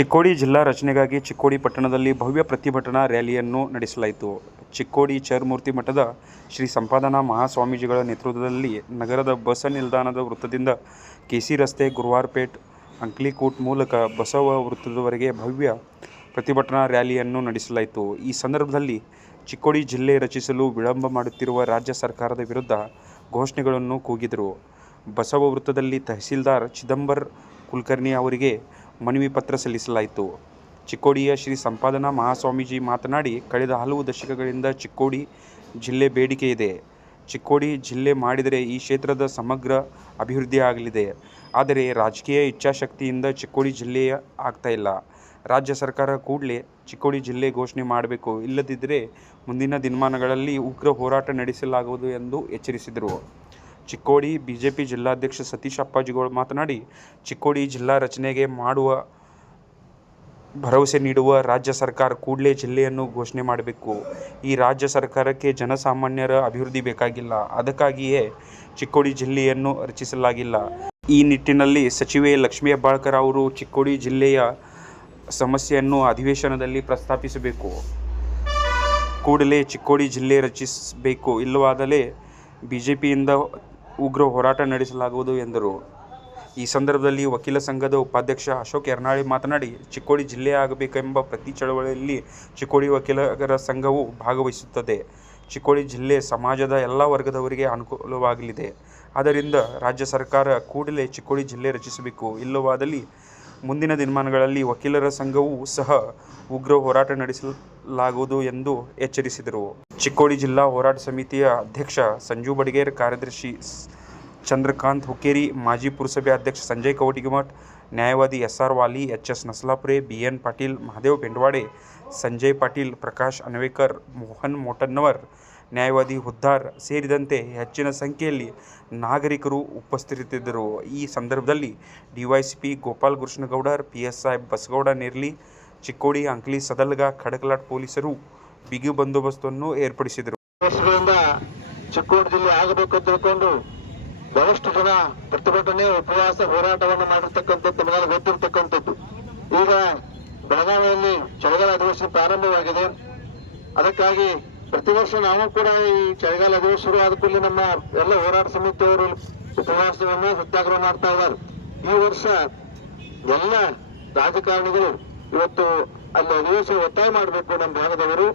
ಚಿಕ್ಕೋಡಿ ಜಿಲ್ಲಾ ರಚನೆಗಾಗಿ ಚಿಕ್ಕೋಡಿ ಪಟ್ಟಣದಲ್ಲಿ ಭವ್ಯ ಪ್ರತಿಭಟನಾ ರ್ಯಾಲಿಯನ್ನು ನಡೆಸಲಾಯಿತು. ಚಿಕ್ಕೋಡಿ ಚರ್ಮೂರ್ತಿ ಮಠದ ಶ್ರೀ ಸಂಪಾದನಾ ಮಹಾಸ್ವಾಮೀಜಿಗಳ ನೇತೃತ್ವದಲ್ಲಿ ನಗರದ ಬಸ್ ನಿಲ್ದಾಣದ ವೃತ್ತದಿಂದ ಕೆಸಿ ರಸ್ತೆ, ಗುರುವಾರಪೇಟ್, ಅಂಕ್ಲಿಕೂಟ್ ಮೂಲಕ ಬಸವ ವೃತ್ತದವರೆಗೆ ಭವ್ಯ ಪ್ರತಿಭಟನಾ ರ್ಯಾಲಿಯನ್ನು ನಡೆಸಲಾಯಿತು. ಈ ಸಂದರ್ಭದಲ್ಲಿ ಚಿಕ್ಕೋಡಿ ಜಿಲ್ಲೆ ರಚಿಸಲು ವಿಳಂಬ ಮಾಡುತ್ತಿರುವ ರಾಜ್ಯ ಸರ್ಕಾರದ ವಿರುದ್ಧ ಘೋಷಣೆಗಳನ್ನು ಕೂಗಿದರು. ಬಸವ ವೃತ್ತದಲ್ಲಿ ತಹಸೀಲ್ದಾರ್ ಚಿದಂಬರ್ ಕುಲಕರ್ಣಿ ಅವರಿಗೆ ಮನವಿ ಪತ್ರ ಸಲ್ಲಿಸಲಾಯಿತು. ಚಿಕ್ಕೋಡಿಯ ಶ್ರೀ ಸಂಪಾದನಾ ಮಹಾಸ್ವಾಮೀಜಿ ಮಾತನಾಡಿ, ಕಳೆದ ಹಲವು ದಶಕಗಳಿಂದ ಚಿಕ್ಕೋಡಿ ಜಿಲ್ಲೆ ಬೇಡಿಕೆ ಇದೆ. ಚಿಕ್ಕೋಡಿ ಜಿಲ್ಲೆ ಮಾಡಿದರೆ ಈ ಕ್ಷೇತ್ರದ ಸಮಗ್ರ ಅಭಿವೃದ್ಧಿ ಆಗಲಿದೆ. ಆದರೆ ರಾಜಕೀಯ ಇಚ್ಛಾಶಕ್ತಿಯಿಂದ ಚಿಕ್ಕೋಡಿ ಜಿಲ್ಲೆಯ ಆಗ್ತಾ ಇಲ್ಲ. ರಾಜ್ಯ ಸರ್ಕಾರ ಕೂಡಲೇ ಚಿಕ್ಕೋಡಿ ಜಿಲ್ಲೆ ಘೋಷಣೆ ಮಾಡಬೇಕು. ಇಲ್ಲದಿದ್ದರೆ ಮುಂದಿನ ದಿನಮಾನಗಳಲ್ಲಿ ಉಗ್ರ ಹೋರಾಟ ನಡೆಸಲಾಗುವುದು ಎಂದು ಎಚ್ಚರಿಸಿದರು. ಚಿಕ್ಕೋಡಿ ಬಿಜೆಪಿ ಜಿಲ್ಲಾಧ್ಯಕ್ಷ ಸತೀಶ್ ಅಪ್ಪಾಜಿಗಳು ಮಾತನಾಡಿ, ಚಿಕ್ಕೋಡಿ ಜಿಲ್ಲಾ ರಚನೆಗೆ ಮಾಡುವ ಭರವಸೆ ನೀಡುವ ರಾಜ್ಯ ಸರ್ಕಾರ ಕೂಡಲೇ ಜಿಲ್ಲೆಯನ್ನು ಘೋಷಣೆ ಮಾಡಬೇಕು. ಈ ರಾಜ್ಯ ಸರ್ಕಾರಕ್ಕೆ ಜನಸಾಮಾನ್ಯರ ಅಭಿವೃದ್ಧಿ ಬೇಕಾಗಿಲ್ಲ. ಅದಕ್ಕಾಗಿಯೇ ಚಿಕ್ಕೋಡಿ ಜಿಲ್ಲೆಯನ್ನು ರಚಿಸಲಾಗಿಲ್ಲ. ಈ ನಿಟ್ಟಿನಲ್ಲಿ ಸಚಿವೆ ಲಕ್ಷ್ಮೀ ಹೆಬ್ಬಾಳ್ಕರ್ ಅವರು ಚಿಕ್ಕೋಡಿ ಜಿಲ್ಲೆಯ ಸಮಸ್ಯೆಯನ್ನು ಅಧಿವೇಶನದಲ್ಲಿ ಪ್ರಸ್ತಾಪಿಸಬೇಕು. ಕೂಡಲೇ ಚಿಕ್ಕೋಡಿ ಜಿಲ್ಲೆ ರಚಿಸಬೇಕು. ಇಲ್ಲವಾದರೆ ಬಿಜೆಪಿಯಿಂದ ಉಗ್ರ ಹೋರಾಟ ನಡೆಸಲಾಗುವುದು ಎಂದರು. ಈ ಸಂದರ್ಭದಲ್ಲಿ ವಕೀಲ ಸಂಘದ ಉಪಾಧ್ಯಕ್ಷ ಅಶೋಕ್ ಯರ್ನಾಳಿ ಮಾತನಾಡಿ, ಚಿಕ್ಕೋಡಿ ಜಿಲ್ಲೆ ಆಗಬೇಕೆಂಬ ಪ್ರತಿ ಚಳವಳಿಯಲ್ಲಿ ಚಿಕ್ಕೋಡಿ ವಕೀಲರ ಸಂಘವು ಭಾಗವಹಿಸುತ್ತದೆ. ಚಿಕ್ಕೋಡಿ ಜಿಲ್ಲೆ ಸಮಾಜದ ಎಲ್ಲ ವರ್ಗದವರಿಗೆ ಅನುಕೂಲವಾಗಲಿದೆ. ಆದ್ದರಿಂದ ರಾಜ್ಯ ಸರ್ಕಾರ ಕೂಡಲೇ ಚಿಕ್ಕೋಡಿ ಜಿಲ್ಲೆ ರಚಿಸಬೇಕು. ಇಲ್ಲವಾದಲ್ಲಿ ಮುಂದಿನ ದಿನಮಾನಗಳಲ್ಲಿ ವಕೀಲರ ಸಂಘವೂ ಸಹ ಉಗ್ರ ಹೋರಾಟ ನಡೆಸಲಾಗುವುದು ಎಂದು ಎಚ್ಚರಿಸಿದರು. ಚಿಕ್ಕೋಡಿ ಜಿಲ್ಲಾ ಹೋರಾಟ ಸಮಿತಿಯ ಅಧ್ಯಕ್ಷ ಸಂಜು ಬಡಿಗೇರ್, ಕಾರ್ಯದರ್ಶಿ ಚಂದ್ರಕಾಂತ್ ಹುಕ್ಕೇರಿ, ಮಾಜಿ ಪುರಸಭೆ ಅಧ್ಯಕ್ಷ ಸಂಜಯ್ ಕವಟಿಮಠ್ ನ್ಯಾಯವಾದಿ S R Vali H S Nasalapure B N Patil, Mahadev Bendawade Sanjay Patil, Prakash Anvekar, Mohan Motannavar, ನ್ಯಾಯವಾದಿ ಹುದ್ದಾರ್ ಸೇರಿದಂತೆ ಹೆಚ್ಚಿನ ಸಂಖ್ಯೆಯಲ್ಲಿ ನಾಗರಿಕರು ಉಪಸ್ಥಿತರಿದ್ದರು. ಈ ಸಂದರ್ಭದಲ್ಲಿ ಡಿವೈಸಿಪಿ ಗೋಪಾಲ್ ಕೃಷ್ಣಗೌಡರ್ ಪಿಎಸ್ಐ ಬಸಗೌಡ ನೇರ್ಲಿ, ಚಿಕ್ಕೋಡಿ ಅಂಕ್ಲಿ ಸದಲ್ಗ ಖಡಕಲಾಟ್ ಪೊಲೀಸರು ಬಿಗಿ ಬಂದೋಬಸ್ತನ್ನು ಏರ್ಪಡಿಸಿದರು. ವರ್ಷಗಳಿಂದ ಚಿಕ್ಕೋಡಿ ಜಿಲ್ಲೆ ಆಗಬೇಕು ತಿಳ್ಕೊಂಡು ಬಹಳಷ್ಟು ಜನ ಪ್ರತಿಭಟನೆ ಉಪವಾಸ ಹೋರಾಟವನ್ನು ಮಾಡಿರ್ತಕ್ಕಂಥದ್ದು, ನಮಗೆ ಗೊತ್ತಿರತಕ್ಕಂಥದ್ದು. ಈಗ ಬೆಳಗಾವಿಯಲ್ಲಿ ಚಳಿಗಾಲ ಅಧಿವೇಶನ ಪ್ರಾರಂಭವಾಗಿದೆ. ಅದಕ್ಕಾಗಿ ಪ್ರತಿ ವರ್ಷ ನಾವು ಕೂಡ ಈ ಚಳಿಗಾಲ ಅಧಿವೇಶನ ಆದ ಕೂಡಲೇ ನಮ್ಮ ಎಲ್ಲ ಹೋರಾಟ ಸಮಿತಿಯವರು ಉಪವಾಸವನ್ನ ಸತ್ಯಾಗ್ರಹ ಮಾಡ್ತಾ ಇದ್ದಾರೆ. ಈ ವರ್ಷ ಎಲ್ಲ ರಾಜಕಾರಣಿಗಳು ಇವತ್ತು ಅಲ್ಲಿ ಅಧಿವೇಶನ ಒತ್ತಾಯ ಮಾಡಬೇಕು ನಮ್ಮ ಭಾಗದವರು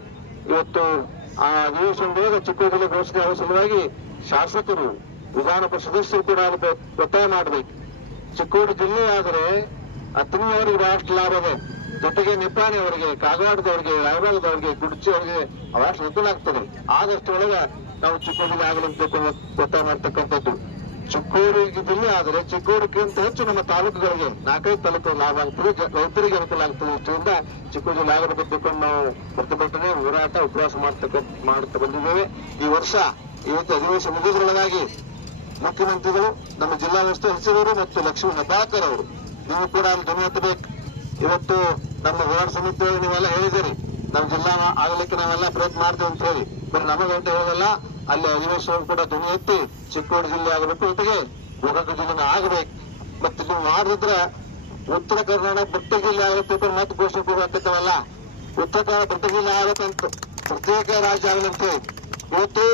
ಇವತ್ತು ಆ ಅಧಿವೇಶನದೊಳಗೆ ಚಿಕ್ಕೋಡಿ ಜಿಲ್ಲೆ ಘೋಷಣೆ ಆಗುವ ಸಲುವಾಗಿ ಶಾಸಕರು, ವಿಧಾನ ಸದಸ್ಯರು ಕೂಡ ಒತ್ತಾಯ ಮಾಡಬೇಕು. ಚಿಕ್ಕೋಡಿ ಜಿಲ್ಲೆ ಆದರೆ ಹತ್ತನೇವರೆಗೆ ಬಹಳಷ್ಟು ಲಾಭ ಇದೆ. ಜೊತೆಗೆ ನಿಪ್ಪಾಣಿ ಅವರಿಗೆ, ಕಾಗವಾಡದವರಿಗೆ, ರಾಯಬಾಗದವರಿಗೆ ಗುಡ್ಚಿ ಅವರಿಗೆ ಬಹಳಷ್ಟು ಅನುಕೂಲ ಆಗ್ತದೆ. ಆದಷ್ಟು ಒಳಗೆ ನಾವು ಚಿಕ್ಕೋಡಿಗೆ ಅಂತ ಒತ್ತಾಯ ಮಾಡ್ತಕ್ಕಂಥದ್ದು. ಚಿಕ್ಕೋಡಿ ಜಿಲ್ಲೆ ಆದರೆ ಚಿಕ್ಕೋರಿಗಿಂತ ಹೆಚ್ಚು ನಮ್ಮ ತಾಲೂಕುಗಳಿಗೆ ನಾಲ್ಕೈದು ತಾಲೂಕು ಲಾಭ ಆಗ್ತದೆ. ರೈತರಿಗೆ ಅನುಕೂಲ ಆಗ್ತದೆ. ಇದರಿಂದ ಚಿಕ್ಕೋರು ಅಂತ ನಾವು ಪ್ರತಿಭಟನೆ ಹೋರಾಟ, ಉಪವಾಸ ಮಾಡ್ತಕ್ಕ ಮಾಡ್ತಾ ಬಂದಿದ್ದೇವೆ. ಈ ವರ್ಷ ಇವತ್ತು ಅಧಿವೇಶನ ಮುಗಿದ್ರೊಳಗಾಗಿ ಮುಖ್ಯಮಂತ್ರಿಗಳು ನಮ್ಮ ಜಿಲ್ಲಾ ಸಚಿವರು ಮತ್ತು ಲಕ್ಷ್ಮೀ ಹೆಬ್ಬಾಳ್ಕರ್ ಅವರು, ನೀವು ಕೂಡ ಅಲ್ಲಿ ಧ್ವನಿ ಇವತ್ತು ನಮ್ಮ ಹೋರಾಟ ಸಮಿತಿಯವರು ನೀವೆಲ್ಲ ಹೇಳಿದಿರಿ ನಮ್ಮ ಜಿಲ್ಲಾ ಆಗಲಿಕ್ಕೆ ನಾವೆಲ್ಲ ಪ್ರಯತ್ನ ಮಾಡ್ತೇವೆ ಅಂತ ಹೇಳಿ. ಬರೀ ನಮಗೆ ಅಂತ ಹೇಳೋದಲ್ಲ ಅಲ್ಲಿ ಅಧಿವೇಶನ ಕೂಡ ಧ್ವನಿ ಎತ್ತಿ ಚಿಕ್ಕೋಡಿ ಜಿಲ್ಲೆ ಆಗಬೇಕು ಜೊತೆಗೆ ಗೋಕಾಕ ಜಿಲ್ಲೆನ ಆಗಬೇಕು. ಮತ್ತೆ ನೀವು ಮಾಡಿದ್ರೆ ಉತ್ತರ ಕರ್ನಾಟಕ ಪ್ರತ್ಯೇಕ ಜಿಲ್ಲೆ ಆಗುತ್ತೆ ಮತ್ತೆ ಘೋಷಣೆ ಕೊಡಬೇಕಂತವಲ್ಲ ಉತ್ತರ ಕನ್ನಡ ಪ್ರತ್ಯೇಕ ಜಿಲ್ಲೆ ಆಗಬೇಕಂತ ಪ್ರತ್ಯೇಕ ರಾಜ್ಯ ಆಗಲಂತೆ. ಇವತ್ತು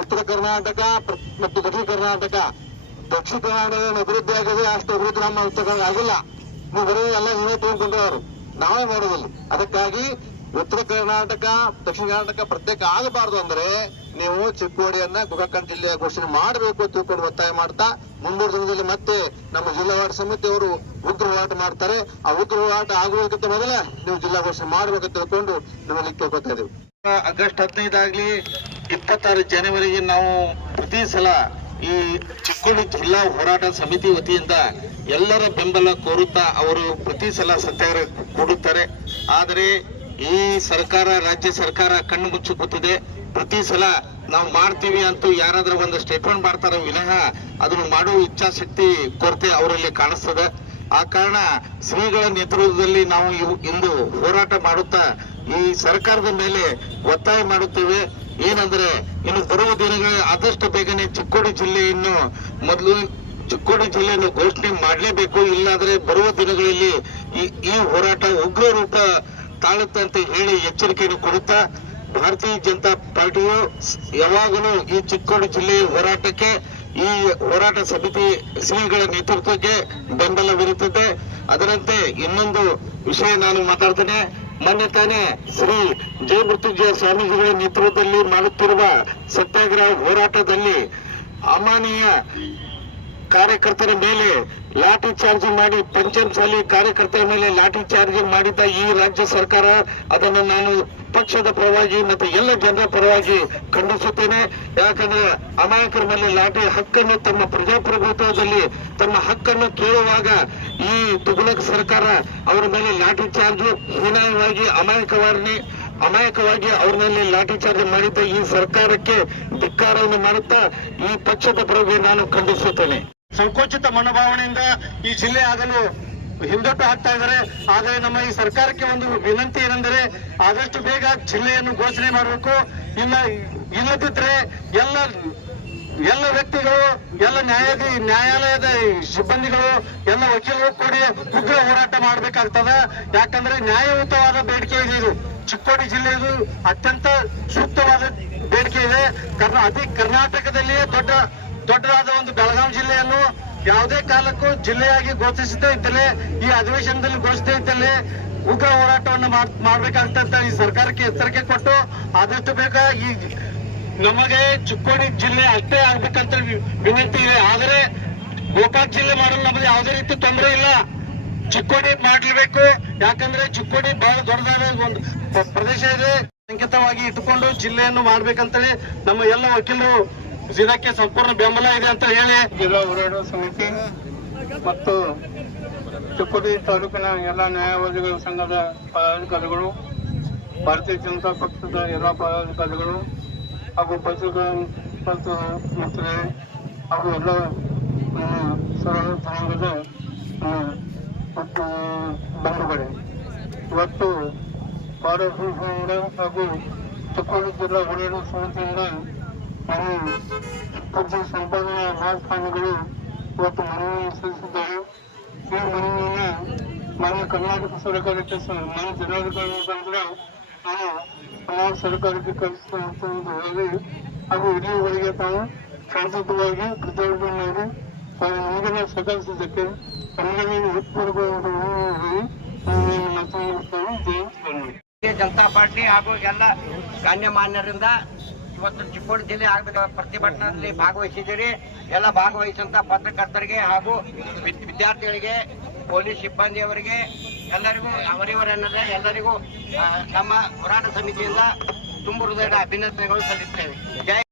ಉತ್ತರ ಕರ್ನಾಟಕ ಮತ್ತು ದಕ್ಷಿಣ ಕರ್ನಾಟಕ. ದಕ್ಷಿಣ ಕರ್ನಾಟಕ ಅಭಿವೃದ್ಧಿ ಆಗಿದೆ, ಅಷ್ಟು ಅಭಿವೃದ್ಧಿ ನಮ್ಮ ಉತ್ತರ ಕನ್ನಡ ಆಗಿಲ್ಲ. ನೀವು ಬರೀ ಎಲ್ಲ ನೀವೇ ತಗೊಂಡ್ಕೊಂಡವರು ನಾವೇ ಮಾಡೋದಿಲ್ಲ. ಅದಕ್ಕಾಗಿ ಉತ್ತರ ಕರ್ನಾಟಕ, ದಕ್ಷಿಣ ಕರ್ನಾಟಕ ಪ್ರತ್ಯೇಕ ಆಗಬಾರದು ಅಂದ್ರೆ ನೀವು ಚಿಕ್ಕೋಡಿಯನ್ನ ಗೋಕಾಕ್ ಜಿಲ್ಲೆಯ ಘೋಷಣೆ ಮಾಡಬೇಕು ಅಂತ ತಿಳ್ಕೊಂಡು ಒತ್ತಾಯ ಮಾಡ್ತಾ ಮುಂಬರುವ ದಿನದಲ್ಲಿ ಮತ್ತೆ ನಮ್ಮ ಜಿಲ್ಲಾ ಸಮಿತಿ ಅವರು ಉಗ್ರ ಹೋರಾಟ ಮಾಡ್ತಾರೆ. ಆ ಉಗ್ರ ಹೋರಾಟ ಆಗುವುದಕ್ಕಿಂತ ಮೊದಲೇ ನೀವು ಜಿಲ್ಲಾ ಘೋಷಣೆ ಮಾಡಬೇಕು ತಿಳ್ಕೊಂಡು ನಿಮ್ಮಲ್ಲಿ ಕೇಳ್ಕೊತಾ ಇದೀವಿ ಆಗಸ್ಟ್ ಹದಿನೈದಾಗ್ಲಿ ಇಪ್ಪತ್ತಾರು ಜನವರಿಗೆ ನಾವು ಪ್ರತಿ ಸಲ ಈ ಚಿಕ್ಕೋಡಿ ಜಿಲ್ಲಾ ಹೋರಾಟ ಸಮಿತಿ ವತಿಯಿಂದ ಎಲ್ಲರ ಬೆಂಬಲ ಕೋರುತ್ತಾ ಅವರು ಪ್ರತಿ ಸಲ ಸತ್ಯಾಗ್ರಹ ಕೊಡುತ್ತಾರೆ. ಆದರೆ ಈ ಸರ್ಕಾರ, ರಾಜ್ಯ ಸರ್ಕಾರ ಕಣ್ಣು ಮುಚ್ಚು ಕೂತಿದೆ. ಪ್ರತಿ ಸಲ ನಾವು ಮಾಡ್ತೀವಿ ಅಂತೂ ಯಾರಾದ್ರೂ ಒಂದು ಸ್ಟೇಟ್ಮೆಂಟ್ ಮಾಡ್ತಾರೋ ವಿನಃ ಅದನ್ನು ಮಾಡುವ ಇಚ್ಛಾಶಕ್ತಿ ಕೊರತೆ ಅವರಲ್ಲಿ ಕಾಣಿಸ್ತದೆ. ಆ ಕಾರಣ ಶ್ರೀಗಳ ನೇತೃತ್ವದಲ್ಲಿ ನಾವು ಇಂದು ಹೋರಾಟ ಮಾಡುತ್ತಾ ಈ ಸರ್ಕಾರದ ಮೇಲೆ ಒತ್ತಾಯ ಮಾಡುತ್ತೇವೆ. ಏನಂದ್ರೆ ಇನ್ನು ಬರುವ ದಿನಗಳ ಆದಷ್ಟು ಬೇಗನೆ ಚಿಕ್ಕೋಡಿ ಜಿಲ್ಲೆಯನ್ನು ಮೊದಲು ಚಿಕ್ಕೋಡಿ ಜಿಲ್ಲೆಯನ್ನು ಘೋಷಣೆ ಮಾಡಲೇಬೇಕು. ಇಲ್ಲಾದ್ರೆ ಬರುವ ದಿನಗಳಲ್ಲಿ ಈ ಹೋರಾಟ ಉಗ್ರ ರೂಪ ತಾಳುತ್ತೆ ಅಂತ ಹೇಳಿ ಎಚ್ಚರಿಕೆಯನ್ನು ಕೊಡುತ್ತಾ ಭಾರತೀಯ ಜನತಾ ಪಾರ್ಟಿಯು ಯಾವಾಗಲೂ ಈ ಚಿಕ್ಕೋಡಿ ಜಿಲ್ಲೆಯ ಹೋರಾಟಕ್ಕೆ, ಈ ಹೋರಾಟ ಸಮಿತಿ ಶ್ರೀಗಳ ನೇತೃತ್ವಕ್ಕೆ ಬೆಂಬಲವಿರುತ್ತದೆ ಅದರಂತೆ ಇನ್ನೊಂದು ವಿಷಯ ನಾನು ಮಾತಾಡ್ತೇನೆ. ಮೊನ್ನೆ ತಾನೇ ಶ್ರೀ ಜಯ ಮೃತ್ಯುಂಜಯ ಸ್ವಾಮೀಜಿಗಳ ನೇತೃತ್ವದಲ್ಲಿ ಮಾಡುತ್ತಿರುವ ಸತ್ಯಾಗ್ರಹ ಹೋರಾಟದಲ್ಲಿ ಅಮಾನೀಯ ಕಾರ್ಯಕರ್ತರ ಮೇಲೆ ಲಾಠಿ ಚಾರ್ಜ್ ಮಾಡಿ ಪಂಚಮಸಾಲಿ ಕಾರ್ಯಕರ್ತರ ಮೇಲೆ ಲಾಠಿ ಚಾರ್ಜ್ ಮಾಡಿದ್ದ ಈ ರಾಜ್ಯ ಸರ್ಕಾರ, ಅದನ್ನು ನಾನು ಪಕ್ಷದ ಪರವಾಗಿ ಮತ್ತು ಎಲ್ಲ ಜನರ ಪರವಾಗಿ ಖಂಡಿಸುತ್ತೇನೆ. ಯಾಕಂದ್ರೆ ಅಮಾಯಕರ ಮೇಲೆ ಲಾಠಿ ಹಕ್ಕನ್ನು ತಮ್ಮ ಪ್ರಜಾಪ್ರಭುತ್ವದಲ್ಲಿ, ತಮ್ಮ ಹಕ್ಕನ್ನು ಕೇಳುವಾಗ ಈ ತುಗುಲಕ್ ಸರ್ಕಾರ ಅವರ ಮೇಲೆ ಲಾಠಿ ಚಾರ್ಜ್ ಹೀನಾಯವಾಗಿ ಅಮಾಯಕವಾಗಿ ಅಮಾಯಕವಾಗಿ ಅವ್ರ ಮೇಲೆ ಲಾಠಿ ಚಾರ್ಜ್ ಮಾಡಿದ್ದ ಈ ಸರ್ಕಾರಕ್ಕೆ ಧಿಕ್ಕಾರವನ್ನು ಮಾಡುತ್ತಾ ಈ ಪಕ್ಷದ ಪರವಾಗಿ ನಾನು ಖಂಡಿಸುತ್ತೇನೆ. ಸಂಕೋಚಿತ ಮನೋಭಾವನೆಯಿಂದ ಈ ಜಿಲ್ಲೆ ಆಗಲು ಹಿಂದಟ್ಟು ಹಾಕ್ತಾ ಇದ್ದಾರೆ. ಆದರೆ ನಮ್ಮ ಈ ಸರ್ಕಾರಕ್ಕೆ ಒಂದು ವಿನಂತಿ ಏನೆಂದರೆ ಆದಷ್ಟು ಬೇಗ ಜಿಲ್ಲೆಯನ್ನು ಘೋಷಣೆ ಮಾಡಬೇಕು. ಇಲ್ಲ, ಇಲ್ಲದಿದ್ರೆ ಎಲ್ಲ ಎಲ್ಲ ವ್ಯಕ್ತಿಗಳು, ಎಲ್ಲ ನ್ಯಾಯಾಧಿ, ನ್ಯಾಯಾಲಯದ ಸಿಬ್ಬಂದಿಗಳು, ಎಲ್ಲ ವಕೀಲರು ಕೂಡಿ ಉಗ್ರ ಹೋರಾಟ ಮಾಡಬೇಕಾಗ್ತದ. ಯಾಕಂದ್ರೆ ನ್ಯಾಯಯುತವಾದ ಬೇಡಿಕೆ ಇದೆ ಇದು. ಚಿಕ್ಕೋಡಿ ಜಿಲ್ಲೆಯದು ಅತ್ಯಂತ ಸೂಕ್ತವಾದ ಬೇಡಿಕೆ ಇದೆ. ಅತಿ ಕರ್ನಾಟಕದಲ್ಲಿಯೇ ದೊಡ್ಡ ದೊಡ್ಡದಾದ ಒಂದು ಬೆಳಗಾವಿ ಜಿಲ್ಲೆಯನ್ನು ಯಾವುದೇ ಕಾಲಕ್ಕೂ ಜಿಲ್ಲೆಯಾಗಿ ಘೋಷಿಸದೇ ಇದ್ದಲ್ಲಿ, ಈ ಅಧಿವೇಶನದಲ್ಲಿ ಘೋಷಿಸದೇ ಇದ್ದಲ್ಲಿ ಉಗ್ರ ಹೋರಾಟವನ್ನು ಮಾಡ್- ಮಾಡ್ಬೇಕಾಗ್ತಂತ ಈ ಸರ್ಕಾರಕ್ಕೆ ಎಚ್ಚರಿಕೆ ಕೊಟ್ಟು ಆದಷ್ಟು ಬೇಗ ಈ ನಮಗೆ ಚಿಕ್ಕೋಡಿ ಜಿಲ್ಲೆ ಅಷ್ಟೇ ಆಗ್ಬೇಕಂತ ವಿನಂತಿ ಇದೆ. ಆದರೆ ಗೋಕಾಕ್ ಜಿಲ್ಲೆ ಮಾಡಲು ನಮಗೆ ಯಾವುದೇ ರೀತಿ ತೊಂದರೆ ಇಲ್ಲ. ಚಿಕ್ಕೋಡಿ ಮಾಡಲೇಬೇಕು. ಯಾಕಂದ್ರೆ ಚಿಕ್ಕೋಡಿ ಬಹಳ ದೊಡ್ಡದಾದ ಒಂದು ಪ್ರದೇಶ ಇದೆ. ಸಂಕೇತವಾಗಿ ಇಟ್ಟುಕೊಂಡು ಜಿಲ್ಲೆಯನ್ನು ಮಾಡ್ಬೇಕಂತೇಳಿ ನಮ್ಮ ಎಲ್ಲ ವಕೀಲರು ಇದಕ್ಕೆ ಸಂಪೂರ್ಣ ಬೆಂಬಲ ಇದೆ ಅಂತ ಹೇಳಿ. ಜಿಲ್ಲಾ ಹೋರಾಟ ಸಮಿತಿ ಮತ್ತು ಚಿಕ್ಕೋಡಿ ತಾಲೂಕಿನ ಎಲ್ಲ ನ್ಯಾಯವಾದಿಗಳ ಸಂಘದ ಪದಾಧಿಕಾರಿಗಳು, ಭಾರತೀಯ ಜನತಾ ಪಕ್ಷದ ಎಲ್ಲ ಪದಾಧಿಕಾರಿಗಳು ಹಾಗೂ ಪಕ್ಷದ ಮಿತ್ರರೇ ಹಾಗೂ ಎಲ್ಲ ಸರಳ ಸಂಘದ ಬಂಧುಗಳೇ. ಇವತ್ತು ಭಾರತ ಹಾಗೂ ಚಿಕ್ಕೋಡಿ ಜಿಲ್ಲಾ ಹೋರಾಟ ಸಮಿತಿಯಿಂದ ನಾವು ಪೂಜ್ಯ ಸಂಪಾದನಾ ರಾಜಕಾರಣಿಗಳು ಇವತ್ತು ಮನವಿಯನ್ನು ಸಲ್ಲಿಸಿದ್ದಾರೆ ಈ ಮನವಿಯನ್ನು ಮಾನ್ಯ ಕರ್ನಾಟಕ ಸರ್ಕಾರಕ್ಕೆ ಮಾನ್ಯ ಜಿಲ್ಲಾಧಿಕಾರಿ ಬಂದ್ರೆ ನಾನು ನಾವು ಸರ್ಕಾರಕ್ಕೆ ಕಳಿಸ್ತೇವೆ ಅಂತ ಒಂದು ಹೇಳಿ ಹಾಗೂ ಇಲ್ಲಿಯವರೆಗೆ ತಾವು ಶಾಂತಿಯುತವಾಗಿ ಪ್ರತಿಭಟನೆ ಮಾಡಿ ತಾವು ನಮಗೆಲ್ಲ ಸಹಕರಿಸಿದ್ದಕ್ಕೆ ತಮಗೆ ಉತ್ಪೂರ್ವಕವಾದ ವಂದನೆಗಳನ್ನು ಹೇಳಿ ನಾನು ನನ್ನ ಮಾತನ್ನು ಮುಗಿಸ್ತೇನೆ. ಜೈ ಧನ್ಯವಾದ ಭಾರತೀಯ ಜನತಾ ಪಾರ್ಟಿ ಹಾಗೂ ಎಲ್ಲ ಗಣ್ಯಮಾನ್ಯರಿಂದ ಇವತ್ತು ಚಿಕ್ಕೋಡಿ ಜಿಲ್ಲೆ ಆಗಬೇಕು. ಪ್ರತಿಭಟನೆಯಲ್ಲಿ ಭಾಗವಹಿಸಿದ್ದೀರಿ. ಎಲ್ಲ ಭಾಗವಹಿಸಿದಂತ ಪತ್ರಕರ್ತರಿಗೆ ಹಾಗೂ ವಿದ್ಯಾರ್ಥಿಗಳಿಗೆ, ಪೊಲೀಸ್ ಸಿಬ್ಬಂದಿಯವರಿಗೆ, ಎಲ್ಲರಿಗೂ ಅವರಿವರೆನ್ನದೇ ಎಲ್ಲರಿಗೂ ನಮ್ಮ ಹೋರಾಟ ಸಮಿತಿಯಿಂದ ತುಂಬ ಹೃದಯದ ಅಭಿನಂದನೆಗಳು ಸಲ್ಲಿಸ್ತೇವೆ. ಜೈ